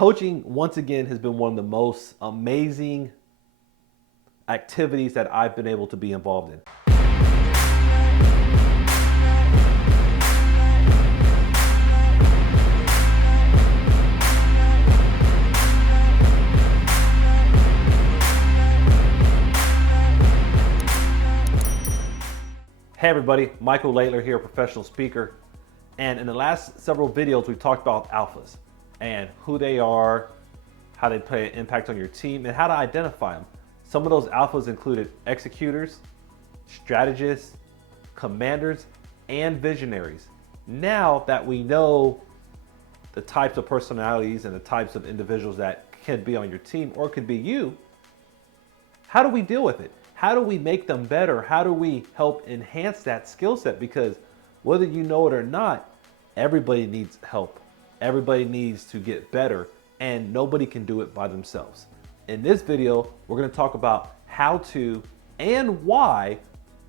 Coaching, once again, has been one of the most amazing activities that I've been able to be involved in. Hey everybody, Michael Laidler here, professional speaker. And in the last several videos, we've talked about alphas and who they are, how they play an impact on your team, and how to identify them. Some of those alphas included executors, strategists, commanders, and visionaries. Now that we know the types of personalities and the types of individuals that can be on your team or could be you, how do we deal with it? How do we make them better? How do we help enhance that skill set? Because whether you know it or not, everybody needs help. Everybody needs to get better, and nobody can do it by themselves. In this video, we're going to talk about how to and why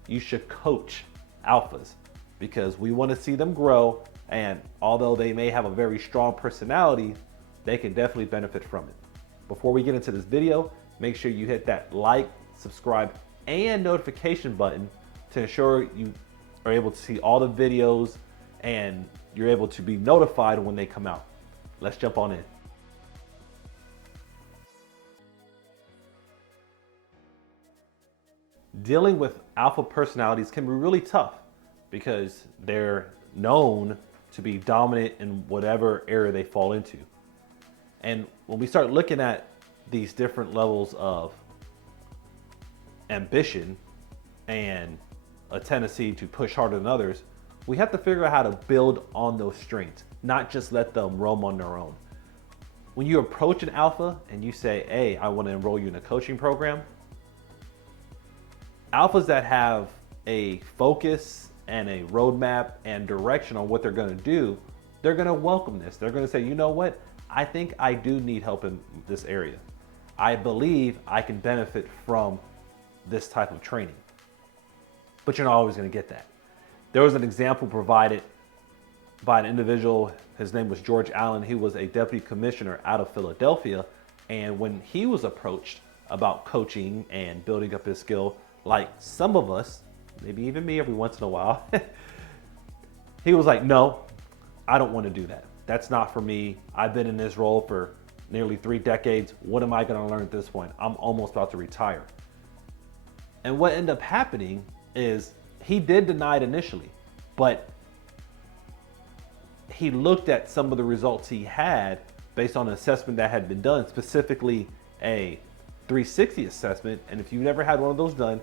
you should coach alphas, because we want to see them grow, and although they may have a very strong personality, they can definitely benefit from it. Before we get into this video, make sure you hit that like, subscribe, and notification button to ensure you are able to see all the videos and you're able to be notified when they come out. Let's jump on in. Dealing with alpha personalities can be really tough because they're known to be dominant in whatever area they fall into. And when we start looking at these different levels of ambition and a tendency to push harder than others, we have to figure out how to build on those strengths, not just let them roam on their own. When you approach an alpha and you say, hey, I want to enroll you in a coaching program, alphas that have a focus and a roadmap and direction on what they're going to do, they're going to welcome this. They're going to say, you know what? I think I do need help in this area. I believe I can benefit from this type of training. But you're not always going to get that. There was an example provided by an individual. His name was George Allen. He was a deputy commissioner out of Philadelphia. And when he was approached about coaching and building up his skill, like some of us, maybe even me every once in a while, he was like, no, I don't want to do that. That's not for me. I've been in this role for nearly 3 decades. What am I going to learn at this point? I'm almost about to retire. And what ended up happening is he did deny it initially, but he looked at some of the results he had based on an assessment that had been done, specifically a 360 assessment. And if you've never had one of those done,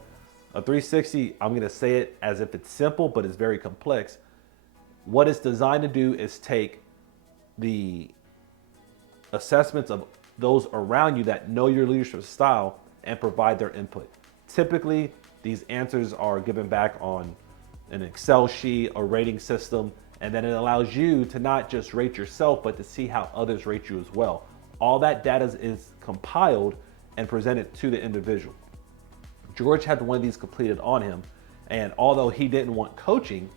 a 360, I'm going to say it as if it's simple, but it's very complex. What it's designed to do is take the assessments of those around you that know your leadership style and provide their input. Typically, these answers are given back on an Excel sheet, a rating system, and then it allows you to not just rate yourself, but to see how others rate you as well. All that data is compiled and presented to the individual. George had one of these completed on him, and although he didn't want coaching,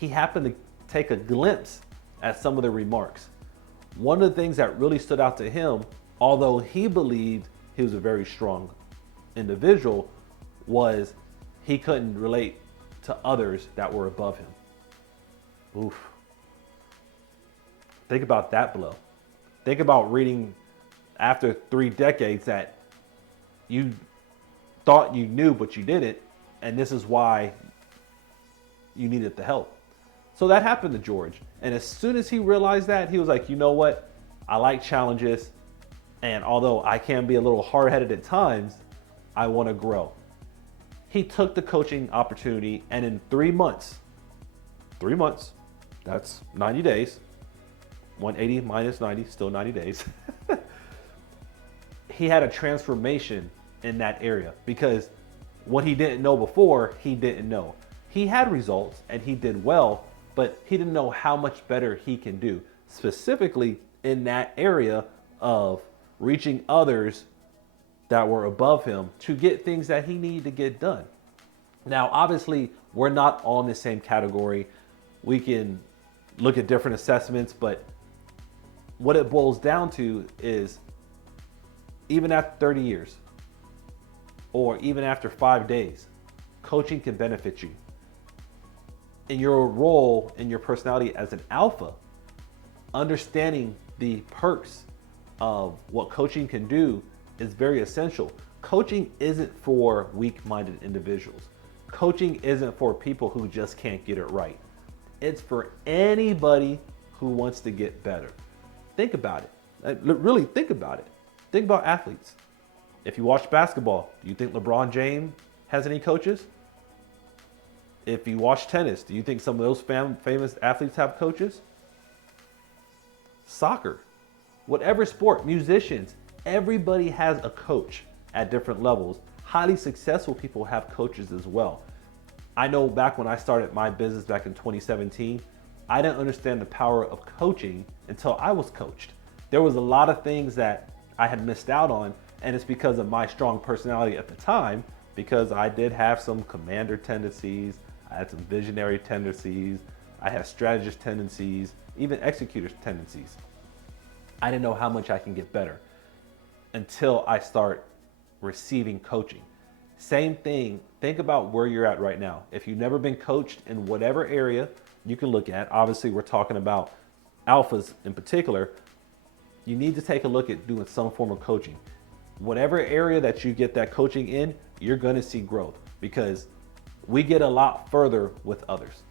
he happened to take a glimpse at some of the remarks. One of the things that really stood out to him, although he believed he was a very strong individual, was he couldn't relate to others that were above him. Oof. Think about that blow. Think about reading after 3 decades that you thought you knew, but you didn't, and this is why you needed the help. So that happened to George. And as soon as he realized that, he was like, you know what? I like challenges. And although I can be a little hard-headed at times, I want to grow. He took the coaching opportunity, and in 3 months, that's 90 days, 180 minus 90, still 90 days. He had a transformation in that area because what he didn't know before, he didn't know. He had results and he did well, but he didn't know how much better he can do, specifically in that area of reaching others that were above him to get things that he needed to get done. Now, obviously, we're not all in the same category. We can look at different assessments, but what it boils down to is, even after 30 years or even after 5 days, coaching can benefit you. In your role, in your personality as an alpha, understanding the perks of what coaching can do is very essential. Coaching isn't for weak-minded individuals. Coaching isn't for people who just can't get it right. It's for anybody who wants to get better. Think about it. Really think about it. Think about athletes. If you watch basketball, do you think LeBron James has any coaches? If you watch tennis, do you think some of those famous athletes have coaches? Soccer, whatever sport, musicians, everybody has a coach at different levels. Highly successful people have coaches as well. I know back when I started my business back in 2017, I didn't understand the power of coaching until I was coached. There was a lot of things that I had missed out on, and it's because of my strong personality at the time, because I did have some commander tendencies, I had some visionary tendencies, I had strategist tendencies, even executor's tendencies. I didn't know how much I can get better until I start receiving coaching. Same thing, think about where you're at right now. If you've never been coached in whatever area you can look at, obviously we're talking about alphas in particular, you need to take a look at doing some form of coaching. Whatever area that you get that coaching in, you're gonna see growth, because we get a lot further with others.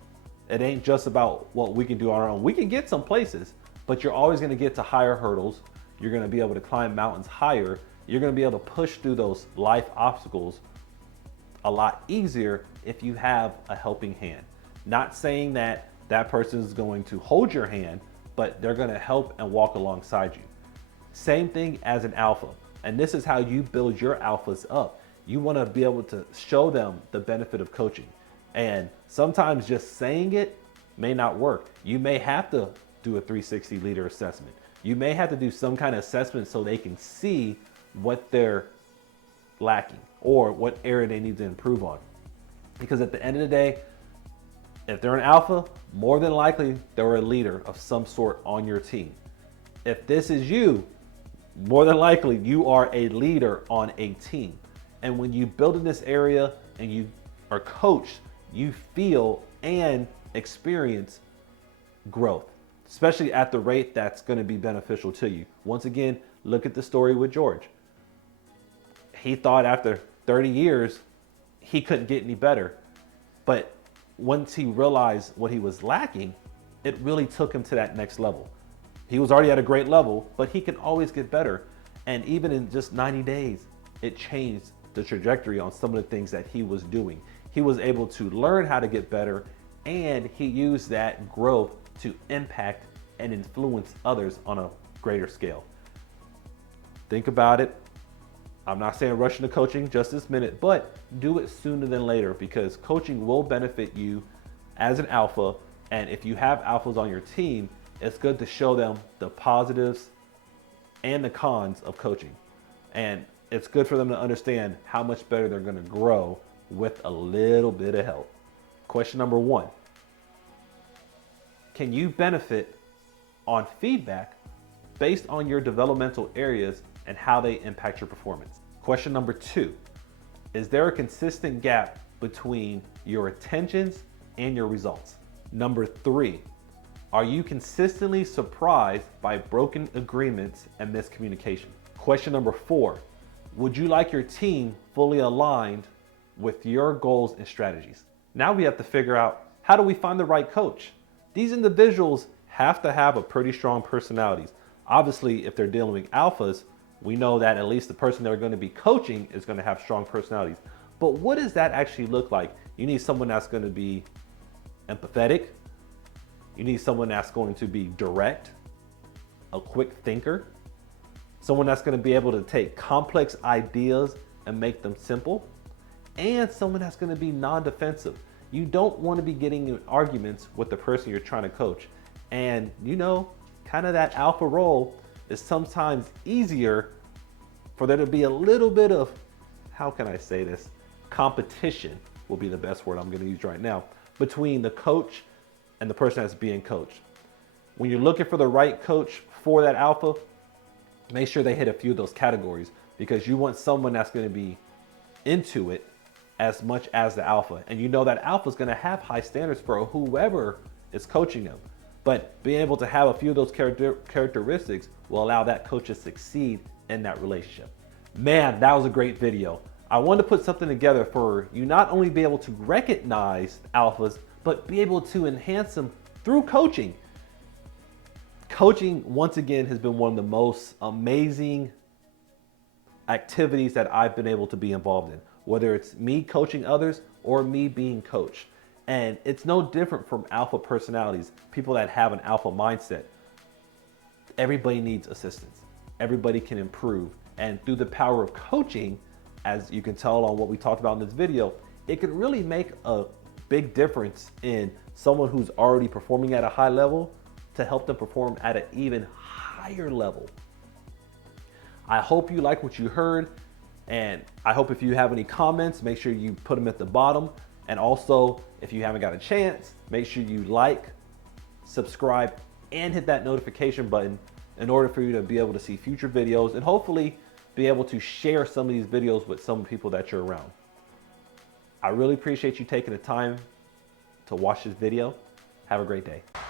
It ain't just about what we can do on our own. We can get some places, but you're always gonna get to higher hurdles. You're gonna be able to climb mountains higher. You're gonna be able to push through those life obstacles a lot easier if you have a helping hand. Not saying that that person is going to hold your hand, but they're gonna help and walk alongside you. Same thing as an alpha. And this is how you build your alphas up. You wanna be able to show them the benefit of coaching. And sometimes just saying it may not work. You may have to do a 360 leader assessment. You may have to do some kind of assessment so they can see what they're lacking or what area they need to improve on. Because at the end of the day, if they're an alpha, more than likely they're a leader of some sort on your team. If this is you, more than likely you are a leader on a team. And when you build in this area and you are coached, you feel and experience growth, especially at the rate that's going to be beneficial to you. Once again, look at the story with George. He thought after 30 years, he couldn't get any better. But once he realized what he was lacking, it really took him to that next level. He was already at a great level, but he can always get better. And even in just 90 days, it changed the trajectory on some of the things that he was doing. He was able to learn how to get better, and he used that growth to impact and influence others on a greater scale. Think about it. I'm not saying rush into coaching just this minute, but do it sooner than later, because coaching will benefit you as an alpha. And if you have alphas on your team, it's good to show them the positives and the cons of coaching. And it's good for them to understand how much better they're going to grow with a little bit of help. Question number 1. Can you benefit on feedback based on your developmental areas and how they impact your performance? Question number 2. Is there a consistent gap between your intentions and your results? Number 3. Are you consistently surprised by broken agreements and miscommunication? Question number 4. Would you like your team fully aligned with your goals and strategies? Now we have to figure out, how do we find the right coach? These individuals have to have a pretty strong personalities. Obviously, if they're dealing with alphas, we know that at least the person they're going to be coaching is going to have strong personalities. But what does that actually look like? You need someone that's going to be empathetic. You need someone that's going to be direct, a quick thinker, someone that's going to be able to take complex ideas and make them simple, and someone that's going to be non-defensive. You don't want to be getting in arguments with the person you're trying to coach. And you know, kind of that alpha role is sometimes easier for there to be a little bit of, how can I say this? Competition will be the best word I'm going to use right now, between the coach and the person that's being coached. When you're looking for the right coach, for that alpha, make sure they hit a few of those categories, because you want someone that's going to be into it as much as the alpha. And you know that alpha is going to have high standards for whoever is coaching them. But being able to have a few of those characteristics will allow that coach to succeed in that relationship. Man, that was a great video. I wanted to put something together for you not only be able to recognize alphas, but be able to enhance them through coaching. Coaching, once again, has been one of the most amazing activities that I've been able to be involved in, whether it's me coaching others or me being coached. And it's no different from alpha personalities, people that have an alpha mindset. Everybody needs assistance. Everybody can improve. And through the power of coaching, as you can tell on what we talked about in this video, it can really make a big difference in someone who's already performing at a high level to help them perform at an even higher level. I hope you like what you heard, and I hope if you have any comments, make sure you put them at the bottom. And also, if you haven't got a chance, make sure you like, subscribe, and hit that notification button in order for you to be able to see future videos and hopefully be able to share some of these videos with some people that you're around. I really appreciate you taking the time to watch this video. Have a great day.